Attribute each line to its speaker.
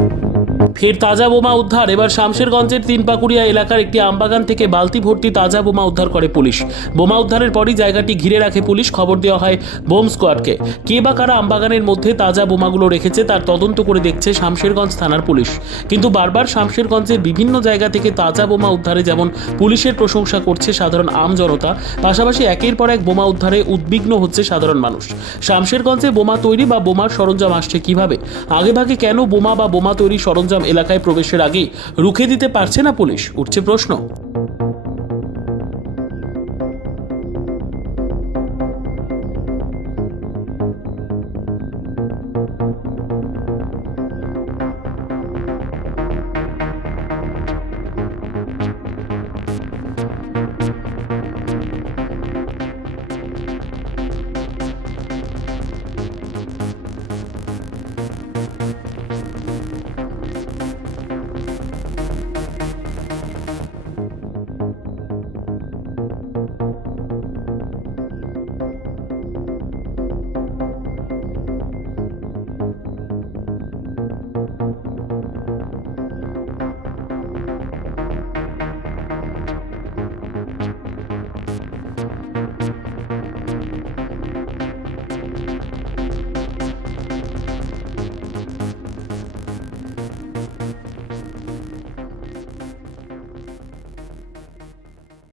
Speaker 1: thank you ফের তাজা বোমা উদ্ধার। এবার শামশেরগঞ্জের তিনপাকুড়িয়া এলাকার একটি আমবাগান থেকে বালতি ভর্তি তাজা বোমা উদ্ধার করে পুলিশ। বোমা উদ্ধারের পরই জায়গাটি ঘিরে রাখে পুলিশ। খবর দেওয়া হয় বোম স্কোয়াডকে। কে বা কারা আমবাগানের মধ্যে তাজা বোমাগুলো রেখেছে তার তদন্ত করে দেখছে শামশেরগঞ্জ থানার পুলিশ। কিন্তু বারবার শামশেরগঞ্জের বিভিন্ন জায়গা থেকে তাজা বোমা উদ্ধারে যেমন পুলিশের প্রশংসা করছে সাধারণ আম জনতা, পাশাপাশি একের পর এক বোমা উদ্ধারে উদ্বিগ্ন হচ্ছে সাধারণ মানুষ। শামশেরগঞ্জে বোমা তৈরি বা বোমার সরঞ্জাম আসছে কীভাবে? আগেভাগে কেন বোমা বা বোমা তৈরি সরঞ্জাম এলাকায় প্রবেশের আগেই রুখে দিতে পারছে না পুলিশ। উঠছে প্রশ্ন। Thank you.